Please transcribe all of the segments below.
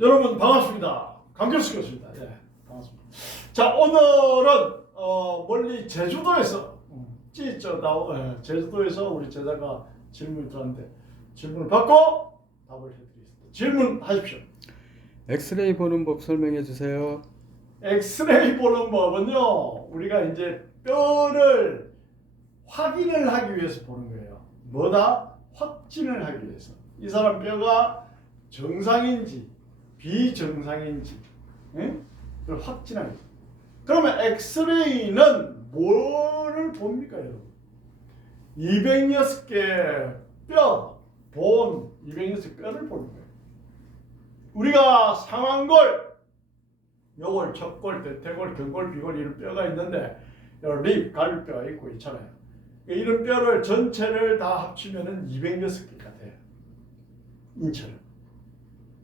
여러분 반갑습니다. 강교수 교수입니다. 예, 반갑습니다. 자, 오늘은 멀리 제주도에서 제주도에서 우리 제자가 질문을 드렸는데 질문을 받고 답을 해드리겠습니다. 질문하십시오. 엑스레이 보는 법 설명해 주세요. 엑스레이 보는 법은요, 우리가 이제 뼈를 확인을 하기 위해서 보는 거예요. 뭐다? 확진을 하기 위해서. 이 사람 뼈가 정상인지 비정상인지, 그걸 확진하기 위해서. 그러면 엑스레이는 뭐를 봅니까, 여러분? 206개 뼈, 206뼈를 보는 거예요. 우리가 상완골, 요골, 척골, 대퇴골, 경골, 비골 이런 뼈가 있는데 립, 갈비뼈가 있고 있잖아요. 이런 뼈를 전체를 다 합치면은 206개가 돼요. 인체를.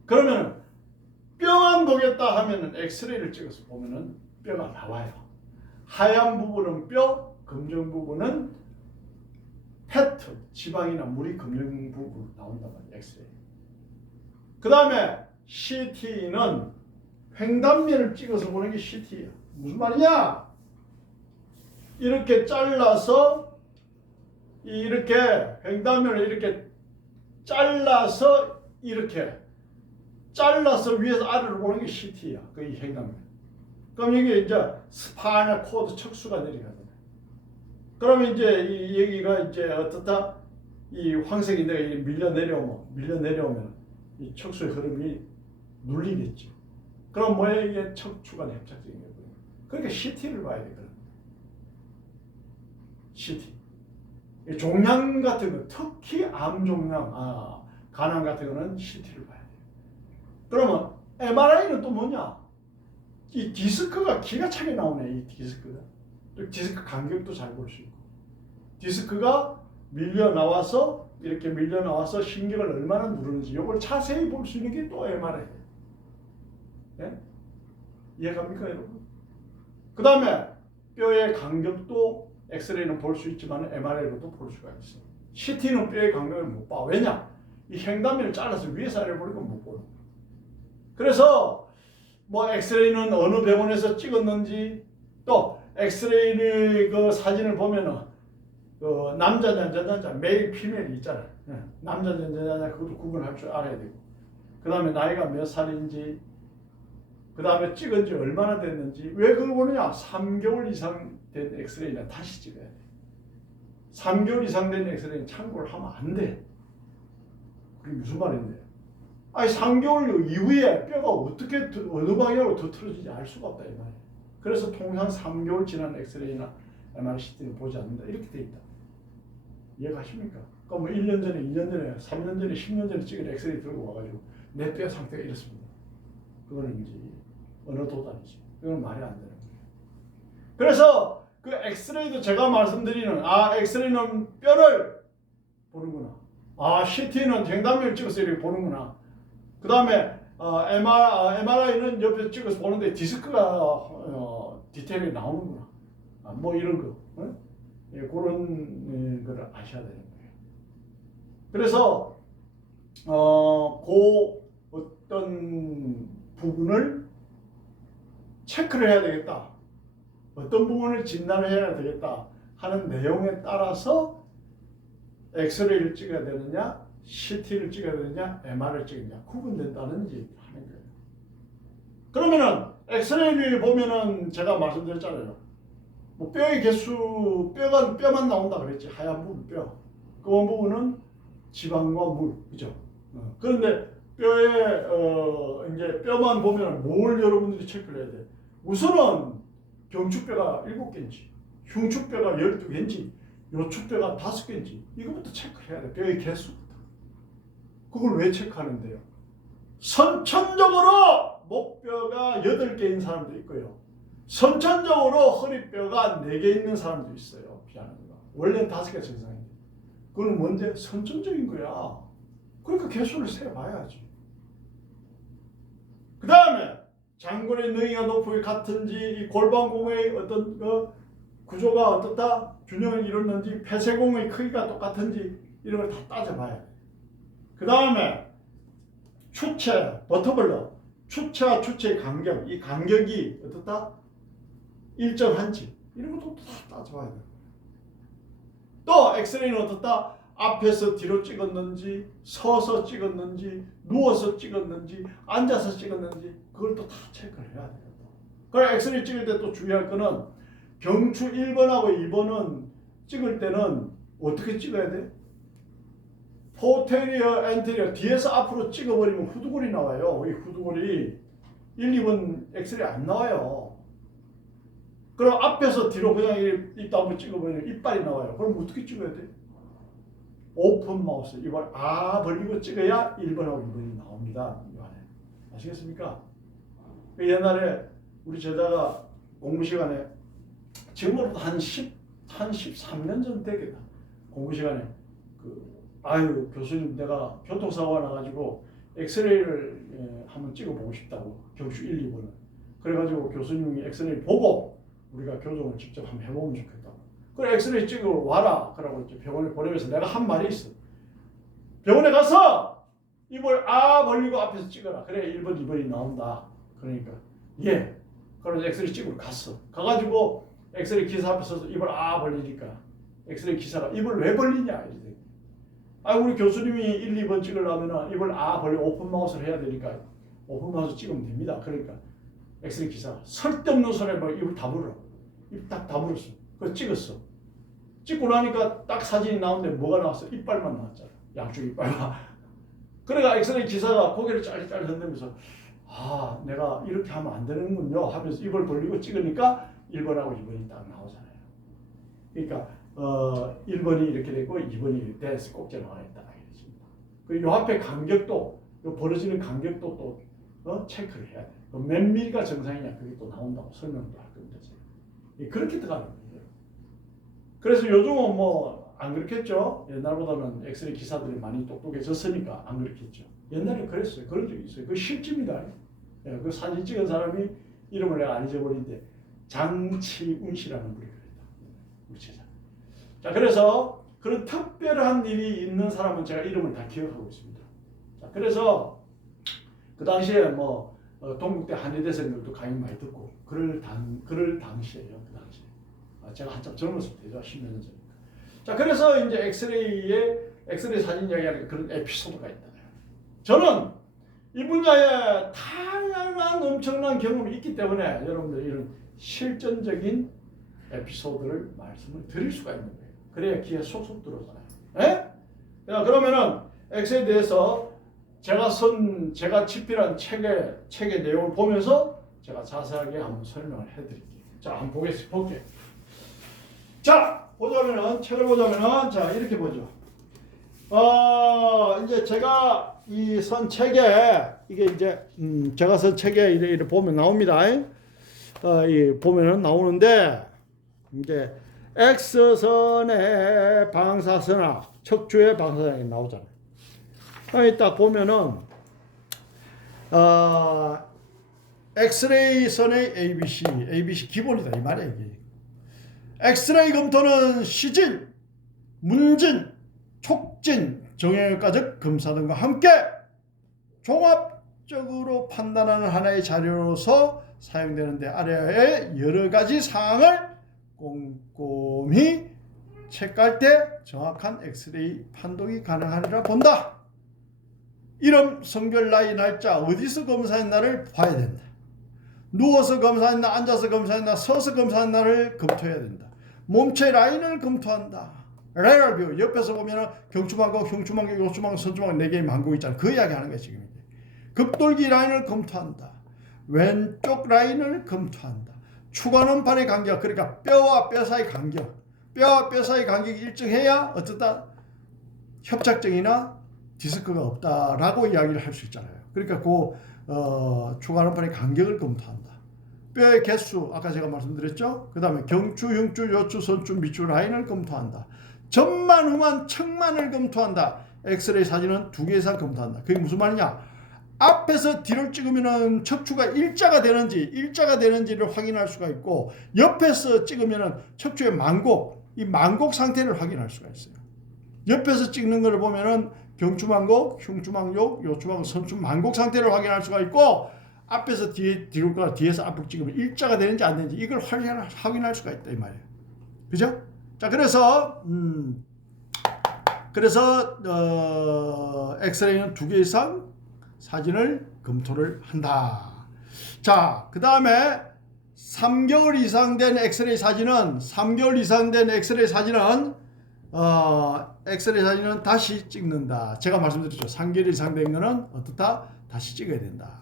그러면 뼈만 보겠다 하면은 엑스레이를 찍어서 보면은 뼈가 나와요. 하얀 부분은 뼈, 검정 부분은 페트, 지방이나 물이 검정 부분으로 나온단 말이에요. 엑스레이. 그 다음에 CT는 횡단면을 찍어서 보는 게 CT야. 무슨 말이냐? 이렇게 잘라서 이렇게 횡단면을 이렇게 잘라서 이렇게 잘라서 위에서 아래로 보는 게 CT야. 그 횡단면. 그럼 이게 이제 스파이널 코드 척수가 내려가잖아요. 그러면 이제 여기가 이제 어떻다? 이 황색인데 밀려 내려오면 이 척수의 흐름이 눌리겠죠. 그럼 뭐야? 이게 척추관 협착적인 거고요. 그러니까 CT를 봐야 되거든. CT. 종양 같은 거, 특히 암 종양, 간암 같은 거는 CT를 봐야 돼요. 그러면 MRI는 또 뭐냐? 이 디스크가 기가 차게 나오네. 이 디스크가. 또 디스크 간격도 잘 볼 수 있고. 디스크가 밀려 나와서 신경을 얼마나 누르는지 이걸 자세히 볼 수 있는 게 또 MRI예요. 예? 이해갑니까, 여러분? 그 다음에 뼈의 간격도 엑스레이는 볼 수 있지만 MRI로도 볼 수가 있어요. CT는 뼈의 간격을 못 봐. 왜냐? 이 횡단면을 잘라서 위에서 아래로 보는 건 못 보는 거예요. 그래서 뭐 엑스레이는 어느 병원에서 찍었는지, 또 엑스레이 그 사진을 보면은 그 남자냐 여자냐 메일 피메일이 있잖아요. 남자냐 여자냐 그것도 구분할 줄 알아야 되고, 그 다음에 나이가 몇 살인지, 그 다음에 찍은 지 얼마나 됐는지. 왜 그걸 보느냐? 3개월 이상 된 엑스레이는 다시 찍어야 돼. 3개월 이상 된 엑스레이는 참고를 하면 안 돼. 그게 무슨 말인데? 아니 3개월 이후에 뼈가 어떻게 어느 방향으로 더 틀어지는지 알 수가 없다 이 말이에요. 그래서 통상 3개월 지난 엑스레이나 MRI, CT는 보지 않는다 이렇게 돼 있다. 이해가십니까? 그럼 뭐 1년 전에, 2년 전에, 3년 전에, 10년 전에 찍은 엑스레이 들고 와가지고 내 뼈 상태가 이렇습니다. 그거는 이제 어느 도단이지. 그건 말이 안 되는 거예요. 그래서 그 엑스레이도 제가 말씀드리는 엑스레이는 뼈를 보는구나. CT는 횡단면을 찍어서 이렇게 보는구나. 그 다음에 MRI는 옆에서 찍어서 보는데 디스크가 디테일이 나오는구나. 뭐 이런 거. 그런 걸 아셔야 되는 거예요. 그래서 그 어떤 부분을 체크를 해야 되겠다. 어떤 부분을 진단을 해야 되겠다 하는 내용에 따라서 엑스레이를 찍어야 되느냐, CT를 찍어야 되느냐, MR을 찍느냐 구분된다는 얘기를 하는 거예요. 그러면은 엑스레이를 보면은 제가 말씀드렸잖아요. 뭐 뼈의 개수, 뼈만 나온다 그랬지. 하얀 부분 뼈. 그 부분은 지방과 물, 그죠? 그런데 뼈에 이제 뼈만 보면 뭘 여러분들이 체크를 해야 돼? 우선은 경추뼈가 7개인지, 흉추뼈가 12개인지, 요추뼈가 5개인지 이거부터 체크해야 돼. 뼈의 개수부터. 그걸 왜 체크하는데요? 선천적으로 목뼈가 8개인 사람도 있고요. 선천적으로 허리뼈가 4개 있는 사람도 있어요. 피하는가. 원래는 5개 정상인데. 그건 뭔데? 선천적인 거야. 그러니까 개수를 세봐야지. 그 다음에 장골의 너희가 높이 같은지, 이 골반공의 어떤 구조가 어떻다, 균형을 이뤘는지, 폐쇄공의 크기가 똑같은지 이런 걸 다 따져봐야 돼. 그 다음에 추체, 버터블러, 추체와 추체의 간격, 이 간격이 어떻다? 일정한지 이런 것도 다 따져봐야 돼요. 또 엑스레이는 어떻다? 앞에서 뒤로 찍었는지, 서서 찍었는지, 누워서 찍었는지, 앉아서 찍었는지 그걸 또 다 체크를 해야 돼요. 그래 엑스레이 찍을 때 또 주의할 거는 경추 1번하고 2번은 찍을 때는 어떻게 찍어야 돼? 포테리어, 엔테리어 뒤에서 앞으로 찍어버리면 후두골이 나와요. 이 후두골이 1, 2번 엑스레이 안 나와요. 그럼 앞에서 뒤로 그냥 입도 한번 찍어버리면 이빨이 나와요. 그럼 어떻게 찍어야 돼? 오픈 마우스 이걸 벌리고 찍어야 1번하고 2번이 나옵니다. 아시겠습니까? 옛날에 우리 제자가 공부 시간에 지금으로부터 한 13년 전 되겠다. 공부 시간에 교수님 내가 교통사고가 나가지고 엑스레이를 한번 찍어보고 싶다고 경추 1, 2번을 그래가지고 교수님이 엑스레이 보고 우리가 교정을 직접 한번 해보면 좋겠다고. 그래 엑스레이 찍어 와라 그러고 이제 병원에 보내면서 내가 한 말이 있어. 병원에 가서 입을 벌리고 앞에서 찍어라. 그래 1번 2번이 나온다. 그러니까 예. 그래서 엑스레이 찍으러 갔어. 가가지고 엑스레이 기사 앞에 서서 입을 벌리니까 엑스레이 기사가 입을 왜 벌리냐 이러더니 우리 교수님이 1, 2번 찍으려면 입을 벌리 오픈 마우스를 해야 되니까 오픈 마우스 찍으면 됩니다. 그러니까 엑스레이 기사가 쓸데없는 소리에 막 입을 다물어. 입 딱 다물었어. 그거 찍었어. 찍고 나니까 딱 사진이 나오는데 뭐가 나왔어? 이빨만 나왔잖아. 양쪽 이빨만. 그러니까 엑스레이 기사가 고개를 짤짤 흔들면서 내가 이렇게 하면 안 되는군요 하면서 입을 벌리고 찍으니까 1번하고 2번이 딱 나오잖아요. 그러니까 1번이 이렇게 됐고 2번이 이렇게 돼서 꼭지 나와 있다. 요 앞에 간격도 요 벌어지는 간격도 또 체크를 해야 돼. 몇 밀리가 정상이냐 그게 또 나온다고 설명도 할 겁니다. 그렇게 들어가는 거예요. 그래서 요즘은 뭐 안 그렇겠죠. 옛날보다는 엑스레이 기사들이 많이 똑똑해졌으니까 안 그렇겠죠. 옛날에 그랬어요. 그런 적이 있어요. 그 실제입니다. 그 사진 찍은 사람이 이름을 내가 안 잊어버리는데 장치운 씨라는 분이 그랬다. 우리 제자. 자, 그래서 그런 특별한 일이 있는 사람은 제가 이름을 다 기억하고 있습니다. 자, 그래서 그 당시에 뭐 동국대 한의대생들도 강의 많이 듣고 그럴 당시에요. 그 당시에. 제가 한참 젊었을 때죠. 10년 전이니까. 자, 그래서 이제 엑스레이 사진 이야기하는 그런 에피소드가 있다. 저는 이 분야에 다양한 엄청난 경험이 있기 때문에 여러분들 이런 실전적인 에피소드를 말씀을 드릴 수가 있는 거예요. 그래야 귀에 쏙쏙 들어오잖아요. 예? 그러면은 엑스에 대해서 제가 집필한 책의 내용을 보면서 제가 자세하게 한번 설명을 해드릴게요. 자, 한번 볼게요. 자, 책을 보자면은 자 이렇게 보죠. 이제 제가 이 선 책에 이게 이제 제가 선 책에 이렇게 보면 나옵니다. 보면은 나오는데 이제 X선의 방사선학, 척추의 방사선이 나오잖아요. 여기 딱 보면은 엑스레이 선의 ABC 기본이다 이 말이야 이게. 엑스레이 검토는 시진, 문진, 촉진, 정형외과적 검사 등과 함께 종합적으로 판단하는 하나의 자료로서 사용되는데 아래의 여러 가지 사항을 꼼꼼히 체크할 때 정확한 엑스레이 판독이 가능하리라 본다. 이름, 성별, 나이, 날짜, 어디서 검사했나를 봐야 된다. 누워서 검사했나, 앉아서 검사했나, 서서 검사했나를 검토해야 된다. 몸체 라인을 검토한다. 레럴 뷰, 옆에서 보면 경추망곡, 흉추망곡, 요추망곡, 선추망곡 4개의 망곡 있잖아. 그 이야기 하는 거야 지금. 급돌기 라인을 검토한다. 왼쪽 라인을 검토한다. 추간원판의 간격, 그러니까 뼈와 뼈 사이 간격, 뼈와 뼈 사이 간격이 일정해야 어쩌다 협착증이나 디스크가 없다라고 이야기를 할 수 있잖아요. 그러니까 추간원판의 간격을 검토한다. 뼈의 개수, 아까 제가 말씀드렸죠. 그 다음에 경추, 흉추, 요추, 선추, 밑추 라인을 검토한다. 전만, 후만, 측만을 검토한다. 엑스레이 사진은 2개 이상 검토한다. 그게 무슨 말이냐? 앞에서 뒤를 찍으면 척추가 일자가 되는지를 확인할 수가 있고, 옆에서 찍으면 척추의 망곡, 이 망곡 상태를 확인할 수가 있어요. 옆에서 찍는 것을 보면은 경추망곡, 흉추망곡, 요추망곡, 선추 망곡 상태를 확인할 수가 있고, 앞에서 뒤로 가 뒤에서 앞으로 찍으면 일자가 되는지 안 되는지 이걸 확인할 수가 있다 이 말이에요. 그죠? 자, 그래서 엑스레이는 2개 이상 사진을 검토를 한다. 자, 그 다음에 3개월 이상 된 엑스레이 사진은 엑스레이 사진은 다시 찍는다. 제가 말씀드렸죠. 3개월 이상 된 거는 어떻다? 다시 찍어야 된다.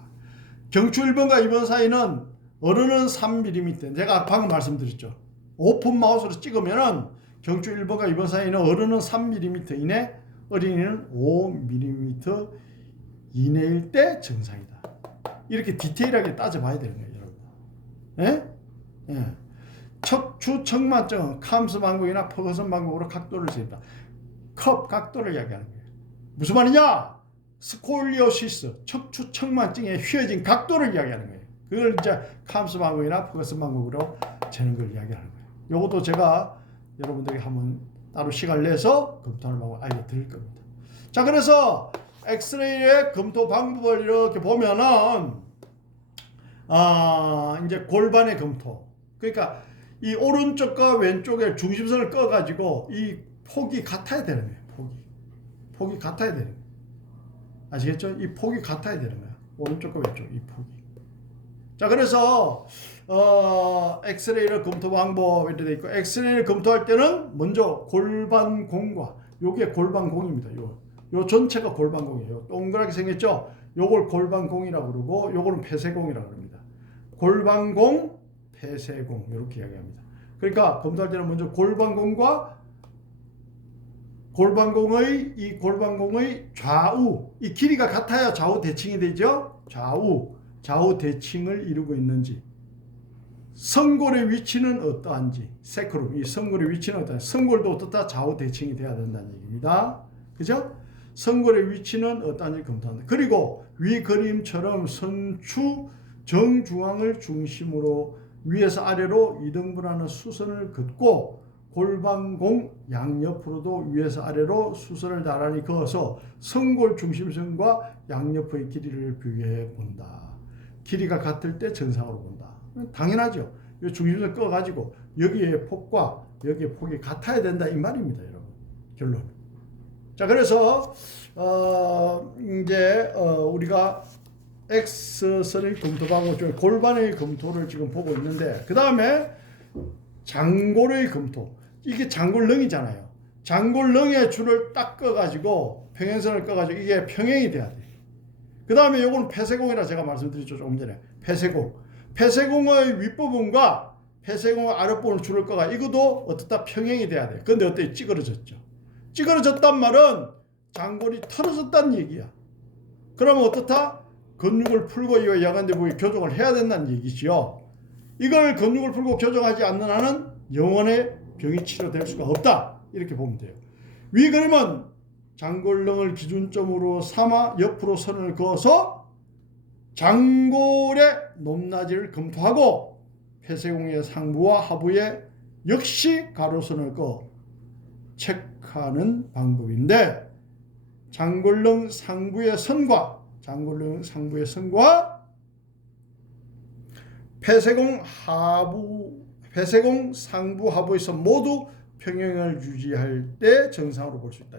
경추 1번과 2번 사이는 어른은 3mm. 제가 방금 말씀드렸죠. 오픈 마우스로 찍으면은 경추 1번과 2번 사이는 어른은 3mm 이내, 어린이는 5mm 이내일 때 정상이다. 이렇게 디테일하게 따져봐야 되는 거예요, 여러분. 예? 예. 척추 측만증은 캄스 방법이나 퍼거슨 방법으로 각도를 재입니다. 컵 각도를 이야기하는 거예요. 무슨 말이냐? 스콜리오시스 척추 측만증의 휘어진 각도를 이야기하는 거예요. 그걸 이제 캄스 방법이나 퍼거슨 방법으로 재는 걸 이야기하는 거예요. 요것도 제가 여러분들에게 한번 따로 시간을 내서 검토하는 방법을 알려드릴 겁니다. 자, 그래서 엑스레이의 검토 방법을 이렇게 보면은 이제 골반의 검토. 그러니까 이 오른쪽과 왼쪽에 중심선을 꺼가지고 이 폭이 같아야 되는 거예요. 폭이 같아야 되는 거예요. 아시겠죠? 이 폭이 같아야 되는 거예요. 오른쪽과 왼쪽 이 폭이. 자, 그래서 엑스레이를 검토 방법 이렇게 돼 있고, 엑스레이를 검토할 때는 먼저 골반공과 요게 골반공입니다. 요 전체가 골반공이에요. 동그랗게 생겼죠? 요걸 골반공이라고 그러고 요거는 폐쇄공이라고 합니다. 골반공, 폐쇄공 이렇게 이야기합니다. 그러니까 검토할 때는 먼저 골반공의 좌우, 이 길이가 같아야 좌우 대칭이 되죠. 좌우 대칭을 이루고 있는지, 성골의 위치는 어떠한지, 세크룸, 이 성골의 위치는 어떠한지, 성골도 어떻다? 좌우 대칭이 돼야 된다는 얘기입니다. 그죠? 성골의 위치는 어떠한지 검토한다. 그리고 위 그림처럼 선추 정중앙을 중심으로 위에서 아래로 2등분하는 수선을 긋고 골반공 양옆으로도 위에서 아래로 수선을 나란히 그어서 성골 중심선과 양옆의 길이를 비교해 본다. 길이가 같을 때 정상으로 본다. 당연하죠. 이 중심선 꺼가지고 여기에 폭과 여기에 폭이 같아야 된다 이 말입니다, 여러분. 결론. 자, 그래서 이제 우리가 X선의 검토 방법 중에 골반의 검토를 지금 보고 있는데, 그 다음에 장골의 검토. 이게 장골렁이잖아요. 장골렁이의 줄을 딱 꺼가지고 평행선을 꺼가지고 이게 평행이 돼야 돼. 그 다음에 요건 폐쇄공이라 제가 말씀드렸죠, 조금 전에. 폐쇄공의 윗부분과 폐쇄공의 아랫부분을 줄을 꺼가 이것도 어떻다? 평행이 돼야 돼. 근데 어때? 찌그러졌죠. 찌그러졌단 말은 장골이 틀어졌다는 얘기야. 그러면 어떻다? 근육을 풀고 이 야간대 부위 교정을 해야 된다는 얘기지요. 이걸 근육을 풀고 교정하지 않는 한은 영원의 병이 치료될 수가 없다. 이렇게 보면 돼요. 위 그림은 장골렁을 기준점으로 삼아 옆으로 선을 그어서 장골의 높낮이를 검토하고 폐쇄공의 상부와 하부에 역시 가로선을 그어 체크하는 방법인데, 장골렁 상부의 선과 폐쇄공 상부 하부의 선 모두 평행을 유지할 때 정상으로 볼 수 있다.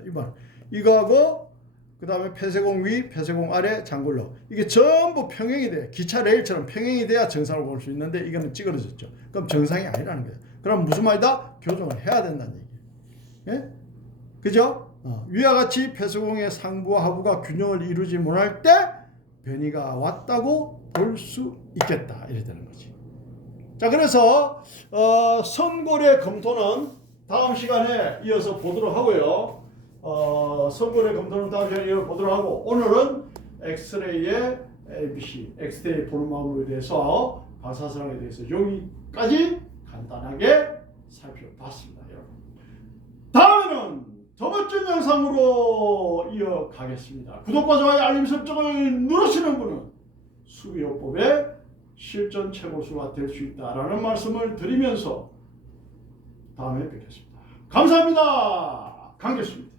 이거하고 그 다음에 폐쇄공 위, 폐쇄공 아래, 장골렁, 이게 전부 평행이 돼. 기차 레일처럼 평행이 돼야 정상으로 볼 수 있는데 이거는 찌그러졌죠. 그럼 정상이 아니라는 거예요. 그럼 무슨 말이다? 교정을 해야 된다는 얘기예요. 예? 그죠? 위와 같이 폐쇄공의 상부와 하부가 균형을 이루지 못할 때 변이가 왔다고 볼 수 있겠다. 이래 되는 거지. 자, 그래서 선골의 검토는 다음 시간에 이어서 보도록 하고요. 선골의 검토는 다음 시간에 이어서 보도록 하고, 오늘은 엑스레이의 ABC, 엑스레이 보는 방법에 대해서 방사선에 대해서 여기까지 간단하게 살펴봤습니다, 여러분. 다음에는 더 멋진 영상으로 이어가겠습니다. 구독과 좋아요, 알림 설정을 누르시는 분은 수비요법의 실전 최고수가 될 수 있다라는 말씀을 드리면서 다음에 뵙겠습니다. 감사합니다. 강겠습니다.